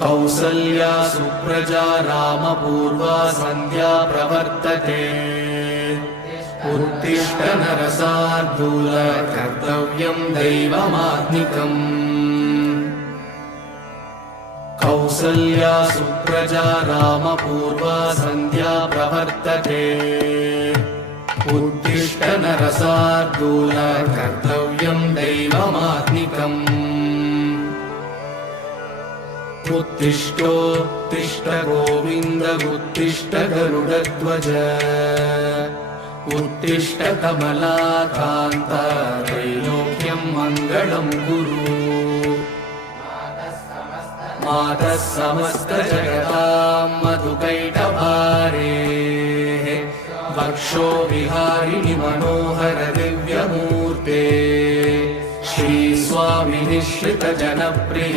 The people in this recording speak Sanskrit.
कौसल्या सुप्रजा रामपूर्वा सन्ध्या प्रवर्तते उत्तिष्ठ नरशार्दूल कर्तव्यं दैवमात्मिकम् कौसल्या सुप्रजा रामपूर्वा सन्ध्या प्रवर्तते उत्तिष्ठ नरशार्दूल कर्तव्यं दैवमात्मिकम् उत्तिष्ठोत्तिष्ठ गोविन्द उत्तिष्ठ गरुडध्वज उत्तिष्ठ कमलाकान्त त्रैलोक्यं मङ्गलं कुरु मातः समस्त जगतां मधुकैटभारेः वक्षो विहारिणि मनोहर दिव्यमूर्ते श्री स्वामी निश्रित जनप्रिय